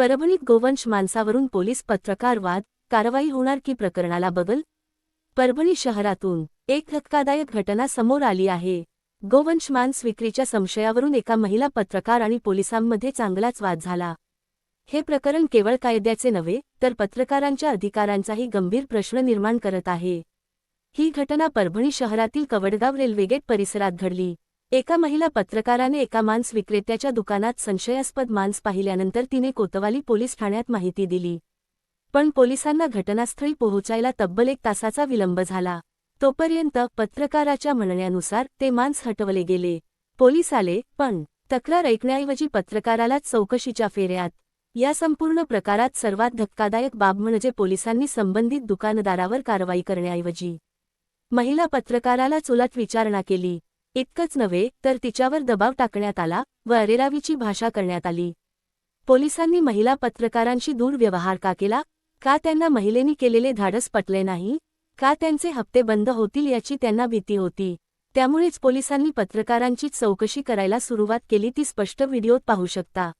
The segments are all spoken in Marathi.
परभणीत गोवंश माणसावरून पोलीस पत्रकार वाद कारवाई होणार की प्रकरणाला बगल परभणी शहरातून एक धक्कादायक घटना समोर आली आहे. गोवंश मांस विक्रीच्या संशयावरून एका महिला पत्रकार आणि पोलिसांमध्ये चांगलाच वाद झाला. हे प्रकरण केवळ कायद्याचे नव्हे तर पत्रकारांच्या अधिकारांचाही गंभीर प्रश्न निर्माण करत आहे. ही घटना परभणी शहरातील कवडगाव रेल्वेगेट परिसरात घडली. एका महिला पत्रकाराने एका मांस विक्रेत्याच्या दुकानात संशयास्पद मांस पाहिल्यानंतर तिने कोतवाली पोलीस ठाण्यात माहिती दिली. पण पोलिसांना घटनास्थळी पोहोचायला तब्बल एक तासाचा विलंब झाला. तोपर्यंत पत्रकाराच्या म्हणण्यानुसार ते मांस हटवले गेले. पोलीस आले पण तक्रार ऐकण्याऐवजी पत्रकारालाच चौकशीच्या फेऱ्यात. या संपूर्ण प्रकारात सर्वात धक्कादायक बाब म्हणजे पोलिसांनी संबंधित दुकानदारावर कारवाई करण्याऐवजी. महिला पत्रकाराला चुलत विचारणा केली. इतकंच नव्हे तर तिच्यावर दबाव टाकण्यात आला व अरेरावीची भाषा करण्यात आली. पोलिसांनी महिला पत्रकारांशी दूर व्यवहार का केला? का त्यांना महिलेनी केलेले धाडस पटले नाही? का त्यांचे हप्ते बंद होतील याची त्यांना भीती होती? त्यामुळेच पोलिसांनी पत्रकारांची चौकशी करायला सुरुवात केली ती स्पष्ट व्हिडिओत पाहू शकता.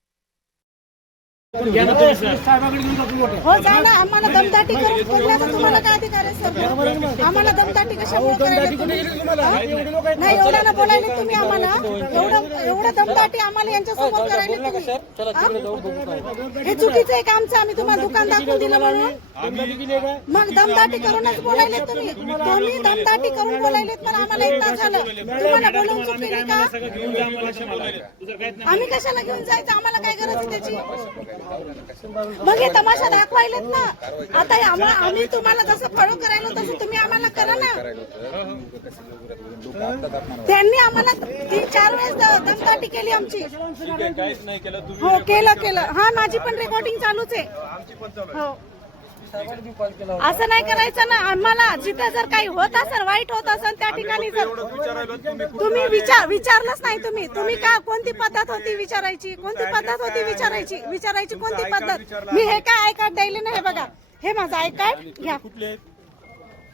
हो जा ना. आम्हाला दमदाटी करून बोलण्याचा तुम्हाला काय अधिकार आहे सर? आम्हाला दमदाटी कशामुळे करायला तुम्ही नाही एवढं ना बोलायले तुम्ही आम्हाला. एवढं एवढं दमदाटी आम्हाला यांच्या समोर करायला तुम्ही. हा? हे चुकीचं आहे का आमचं? आम्ही तुम्हाला दुकान दाखवून दिलं म्हणून? मग दमदाटी करूनच बोलायले तुम्ही. तुम्ही दमदाटी करून बोलायलेत पण आम्हाला एक तास झालं. तुम्हाला बोलवून चूक केली का? आम्ही कशाला घेऊन जायचं? आम्हाला काय गरज आहे त्याची? मग हे तमाशा दाखवायलेत ना. आता हे आम्हा- आम्ही तुम्हाला जसं फळो करायला तसं तुम्ही आम्हाला करा ना. त्यांनी आम्हाला तीन चार वेळेस द- दमदाटी केली आमची. हो केलं केलं. हा माझी पण रेकॉर्डिंग चालूच आहे. हो. असं नाही करायचं ना. आम्हाला जिथे जर काही होत असेल वाईट होत असेल त्या ठिकाणी जर तुम्ही विचार विचारलंच नाही तुम्ही. तुम्ही का कोणती पद्धत होती विचारायची? कोणती पद्धत होती विचारायची? विचारायची कोणती पद्धत? मी हे काय आय कार्ड द्यायले ना हे बघा. हे माझं आय कार्ड घ्या.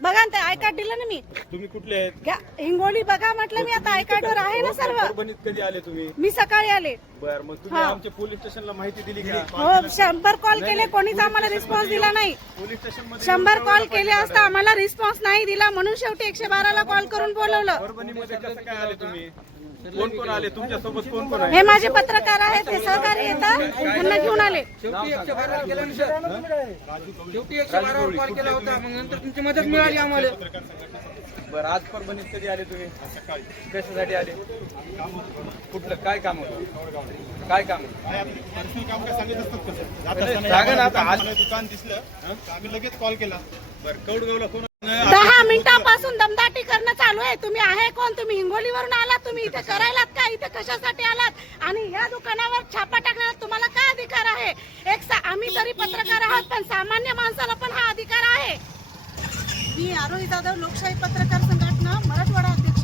बघा ना ते आय कार्ड दिलं ना मी. तुम्ही कुठले आहेत? घ्या हिंगोली बघा म्हटलं मी आता आय कार्डवर आहे ना सर्व. परभणीत कधी आले तुम्ही? मी सकाळी आले. बर मग तुम्ही हा. आमच्या पोलीस स्टेशनला माहिती दिली का? हो शंभर कॉल केले कोणीच आम्हाला रिस्पॉन्स दिला नाही. पोलीस स्टेशनमध्ये शंभर कॉल केले असता आम्हाला रिस्पॉन्स नाही दिला म्हणून शेवटी एकशे बाराला कॉल करून बोलवलं. परभणीमध्ये कसं काय आले तुम्ही? कोण कोण आले? तुमच्यासोबत कोण कोण आहे? हे माझे पत्रकार आहेत ते सहकारी येतात त्यांना घेऊन आले. शेवटी एकशे शेवटी बारावर कॉल केला होता मग नंतर तुमची मदत मिळाली. आम्हाला. बरं आज परभणीत कधी आले तुम्ही? कशासाठी आले? कुठलं? काय काम होतं? काय काम सांगा ना आता. आज दुकान दिसलं. आम्ही लगेच कॉल केला. बरं कौडगावला कोण दहा मिनिटापासून दमदाटी करणं चालू आहे. तुम्ही आहे कोण? तुम्ही हिंगोलीवरून आलात? तुम्ही इथे करायलात का? इथे कशासाठी आलात? आणि या दुकानावर छापा टाकण्याला तुम्हाला काय अधिकार आहे? एक सा- आम्ही तरी पत्रकार आहोत पण सामान्य माणसाला पण हा अधिकार आहे. मी आरोही जाधव लोकशाही पत्रकार संघटना मराठवाडा अध्यक्ष.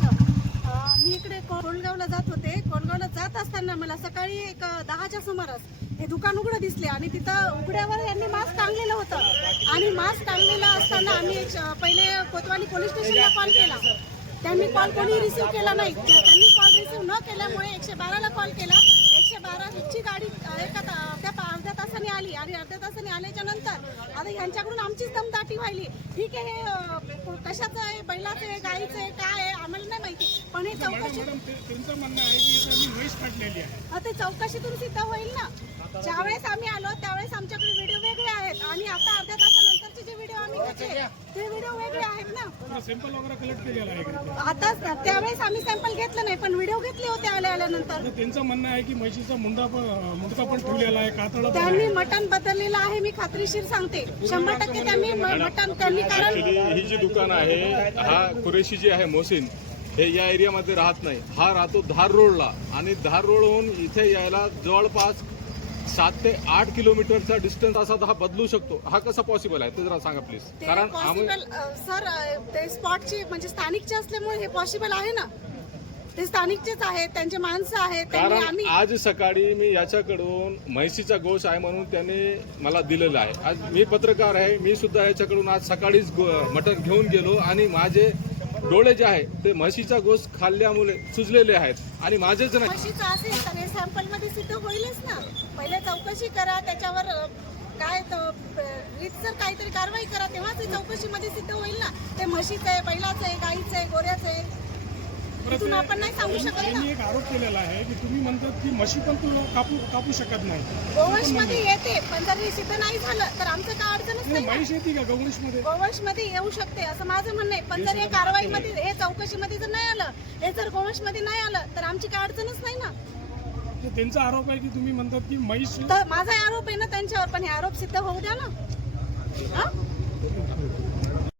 मी इकडे कोलगावला जात होते. कोलगावला जात असताना मला सकाळी एक दहाच्या सुमारास हे दुकान उघडं दिसले आणि तिथं उघड्यावर यांनी मास्क टांगलेलं होतं. आणि मास्क टांगलेलं असताना आम्ही एक पहिले कोतवाली पोलीस स्टेशनला कॉल केला. त्यांनी कॉल कोणी रिसीव्ह केला नाही. त्यांनी कॉल रिसीव्ह न केल्यामुळे एकशे बाराला कॉल केला. एकशे बाराची गाडी अं, एका ता- त्या पा- अर्ध्या तासाने आली आणि अर्ध्या तासाने आल्याच्यानंतर आता यांच्याकडून आमचीच दमदाटी व्हायली. ठीक आहे हे कशाचं आहे बैलाचं आहे गाईचं आहे काय आहे आम्हाला नाही माहिती. पण हे चौकशी तुमचं म्हणणं आहे की इथं मी म्हैस काढलेली आहे. ते चौकशीतून सिद्ध होईल ना. ज्यावेळेस आम्ही आलो त्यावेळेस आमच्याकडे व्हिडिओ वेगळे आहेत आणि आता अर्ध्या तासानंतरचे जे व्हिडिओ आम्ही घेतले ते व्हिडिओ वेगळे आहेत ना सॅम्पल वगैरे कलेक्ट केलेला आहे. आताच ना, त्यावेळेस आम्ही सॅम्पल घेतलं नाही पण व्हिडिओ घेतले होते आल्या आल्यानंतर तर त्यांचं म्हणणं आहे की म्हशीचा मुंडा पण मुंडका पण ठेवलेला आहे पण त्यांनी. मटण बदललेलं आहे मी खात्रीशीर सांगते शंभर टक्के त्यांनी म- मटण त्यांनी कारण ऍक्च्युली ही जी दुकान आहे हा कुरेशी जी आहे मोहसिन हे या एरियामध्ये राहत नाही हा राहतो धार रोडला आणि धार रोडहून इथे यायला जवळपास सात ते आठ किलोमीटरचा डिस्टन्स असा हा बदलू शकतो. हा कसा पॉसिबल आहे? ते जरा सांगा प्लीज कारण पॉसिबल सर ते स्पॉटची म्हणजे स्थानिकचे असल्यामुळे हे पॉसिबल आहे ना? ते स्थानिकचेच आहेत त्यांचे माणसं आहेत त्यांनी कारण आम्ही आज सकाळी मी याच्याकडून म्हैसीचा गोश आहे म्हणून त्यांनी मला दिलेला आहे. आज मी पत्रकार आहे मी सुद्धा याच्याकडून आज सकाळीच गो- मटण घेऊन गेलो आणि माझे डोळे जे आहे ते म्हशीचा गोस खाल्ल्यामुळे सुजलेले आहेत. आणि माझेच नाही. म्हशीचं असेल तर हे सॅम्पल सिद्ध होईलच ना. पहिले चौकशी करा त्याच्यावर काय रीतसर काहीतरी कारवाई करा तेव्हा ते चौकशीमध्ये सिद्ध होईल ना. ते म्हशीचं आहे बैलाचं आहे गाईचं आहे गोऱ्याचं आहे. परत इथून आपण नाही सांगू शकत ना. त्यांनी एक आरोप केलेला आहे की तुम्ही म्हणतात की म्हशी पण तू कापू कापू शकत नाही. गोवंशमध्ये येते पण जर हे सिद्ध नाही झालं तर आमचं काय अडचणच नाही, ना. म्हैस येते का गौरीशमध्ये गोवंशमध्ये येऊ शकते असं माझं म्हणणं आहे. पण जर हे कारवाईमध्ये हे चौकशीमध्ये जर नाही आलं हे जर गोवंशमध्ये नाही आलं तर आमची काय अडचणच नाही ना? त्यांचा आरोप आहे की तुम्ही म्हणतात की म्हैस तर माझा आरोप आहे ना त्यांच्यावर पण हे आरोप सिद्ध होऊ द्या ना. हा?